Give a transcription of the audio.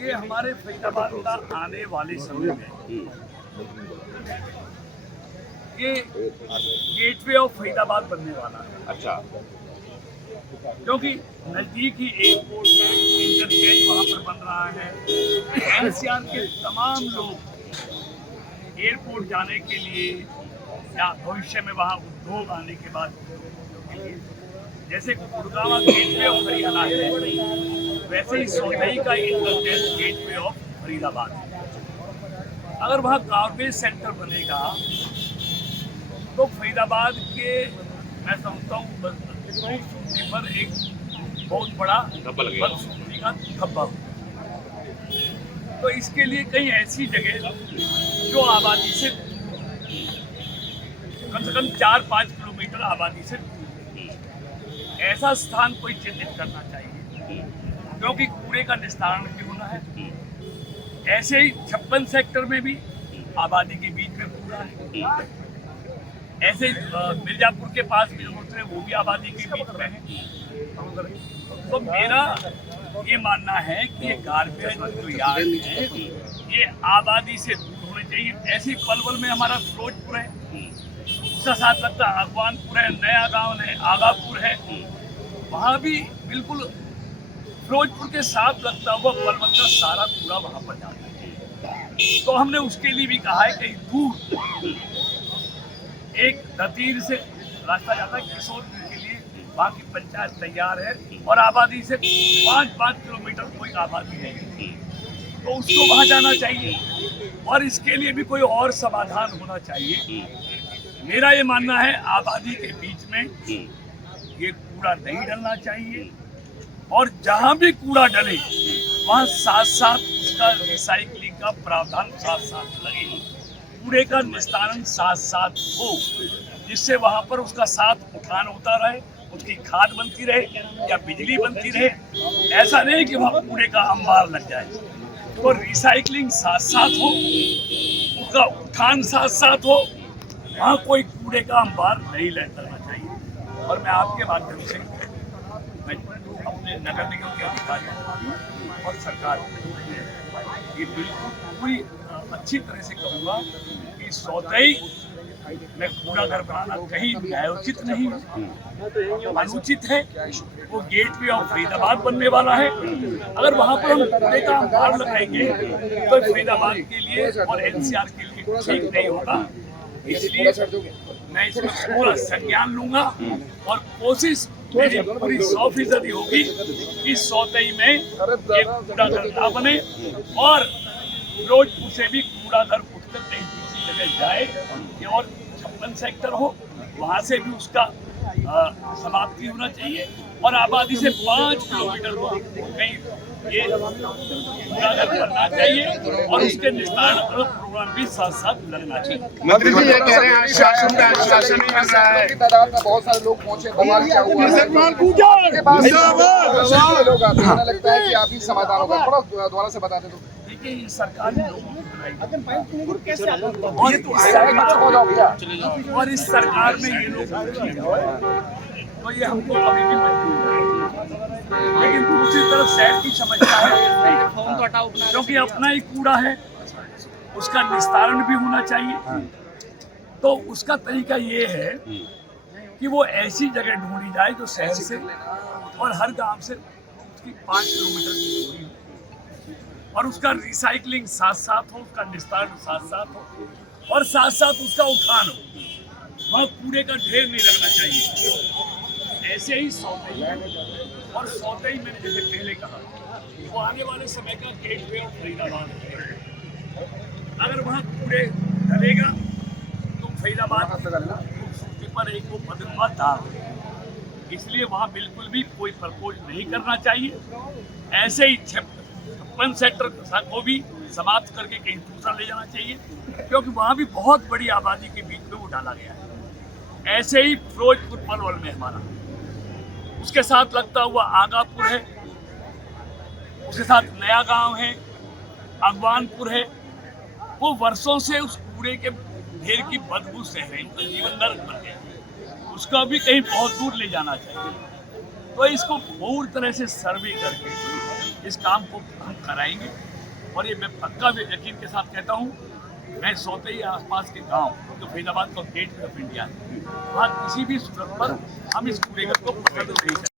ये हमारे फरीदाबाद का आने वाले समय में ये गेटवे ऑफ फरीदाबाद बनने वाला है। अच्छा, क्योंकि नजदीक ही एयरपोर्ट है, इंटरचेंज वहाँ पर बन रहा है। एनसीआर के तमाम लोग एयरपोर्ट जाने के लिए या भविष्य में वहाँ उद्योग आने के बाद जैसे गुड़गांव गेटवे ऑफ हरियाणा है, वैसे ही सोलई का इंटरचेंज गेटवे ऑफ फरीदाबाद है। अगर वहाँ गार्बेज सेंटर बनेगा तो फरीदाबाद के मैं समझता हूँ पर एक बहुत बड़ा बदसूरती का धब्बा हो। तो इसके लिए कहीं ऐसी जगह जो आबादी से कम से कम 4-5 किलोमीटर आबादी से ऐसा स्थान कोई चिन्हित करना चाहिए, क्योंकि कूड़े का निस्तारण भी होना है। ऐसे ही 56 सेक्टर में भी आबादी के बीच में कूड़ा है। ऐसे ही मिर्जापुर के पास भी दूसरे वो भी आबादी के बीच में है। तो मेरा ये मानना है कि ये गार्बेज जो यार्ड है ये आबादी से दूर होने चाहिए। ऐसे ही पलवल में हमारा फिरोजपुर है, उसका साथ लगता अगवानपुर है, नया गांव है, आगापुर है, वहाँ भी बिल्कुल फिरोजपुर के साथ लगता हुआ पलवल का सारा कूड़ा वहाँ पर जाता है। तो हमने उसके लिए भी कहा है कि दूर एक दतीर से रास्ता जाता है किशोरपुर के लिए, वहाँ की पंचायत तैयार है और आबादी से 5-5 किलोमीटर कोई आबादी है, तो उसको वहाँ जाना चाहिए। और इसके लिए भी कोई और समाधान होना चाहिए। मेरा ये मानना है आबादी के बीच में ये कूड़ा नहीं डलना चाहिए, और जहाँ भी कूड़ा डले वहाँ साथ साथ उसका रिसाइकलिंग का प्रावधान साथ साथ लगे, कूड़े का निस्तारण साथ साथ हो, जिससे वहाँ पर उसका साथ उठान होता रहे, उसकी खाद बनती रहे या बिजली बनती रहे। ऐसा नहीं कि वहाँ कूड़े का अंबार लग जाए। तो रिसाइकलिंग साथ साथ हो, उसका उठान साथ साथ हो, वहाँ कोई कूड़े का अंबार नहीं लगना चाहिए। और मैं आपके माध्यम से मैं अपने नगर निगम के अधिकारियों और सरकार ये बिल्कुल पूरी अच्छी तरह से कहूँगा कि सौतई में कूड़ा घर बनाना कहीं न्यायोचित नहीं है, अनुचित है। वो गेटवे ऑफ फरीदाबाद बनने वाला है। अगर वहाँ पर हम कूड़े का अंबार लगाएंगे तो फरीदाबाद के लिए और एनसीआर के लिए ठीक नहीं होगा। इसलिए मैं इसमें पूरा संज्ञान लूंगा और कोशिश मेरी पूरी 100% होगी कि सौतई में एक कूड़ा घर ना बने और फिरोजपुर से भी कूड़ा घर उठकर कहीं दूसरी जगह जाए, और 56 सेक्टर हो वहाँ से भी उसका समाप्ति होना चाहिए, और आबादी से 5 किलोमीटर को कहीं ये कूड़ा घर बनना चाहिए और उसके निस्तारण प्रोग्राम भी साथ साथ लगना चाहिए। मंत्री जी ये कह रहे हैं शासन का अनुशासन नहीं बन रहा है, तादाद में बहुत सारे लोग पहुंचे, बवाल क्या हुआ है? लोग आते हैं, लगता है कि आप ही समाधान होगा। थोड़ा दोबारा से बता दें तो। देखिए ये सरकार ने लोगों को और इस सरकार में ये लोग तो ये हमको अभी भी मंजूर है, लेकिन दूसरी तरफ शहर की समस्या है क्योंकि अपना ही कूड़ा है, उसका निस्तारण भी होना चाहिए। तो उसका तरीका ये है कि वो ऐसी जगह ढूंढी जाए जो शहर से और हर गांव से उसकी 5 किलोमीटर की दूरी हो, और उसका रिसाइकलिंग साथ साथ हो, उसका निस्तारण साथ साथ हो, और साथ साथ उसका उठान हो। वहाँ कूड़े का ढेर नहीं लगना चाहिए। ऐसे ही सौतई, और सौतई मैंने जैसे पहले कहा वो आने वाले समय का गेटवे ऑफ फरीदाबाद है। अगर वहाँ कूड़े डलेगा तो फरीदाबाद खूबसूरती पर एक वो बदनुमा दाग है, इसलिए वहाँ बिल्कुल भी कोई प्रपोज नहीं करना चाहिए। ऐसे ही 56 सेक्टर को भी समाप्त करके कहीं दूसरा ले जाना चाहिए, क्योंकि वहाँ भी बहुत बड़ी आबादी के बीच में वो डाला गया है। ऐसे ही फिरोजपुर पलवल में हमारा, उसके साथ लगता हुआ आगापुर है, उसके साथ नया गांव है, अगवानपुर है। वो वर्षों से उस कूड़े के ढेर की बदबू सह रहे हैं, उनका जीवन नरक बन गया, उसका भी कहीं बहुत दूर ले जाना चाहिए। तो इसको पूरी तरह से सर्वे करके इस काम को हम कराएंगे और ये मैं पक्का यकीन के साथ कहता हूँ, मैं सौतेई आसपास के गांव जो फरीदाबाद का गेट ऑफ इंडिया है, वहाँ किसी भी सूरत पर हम इस कूड़े को पसंद नहीं करते।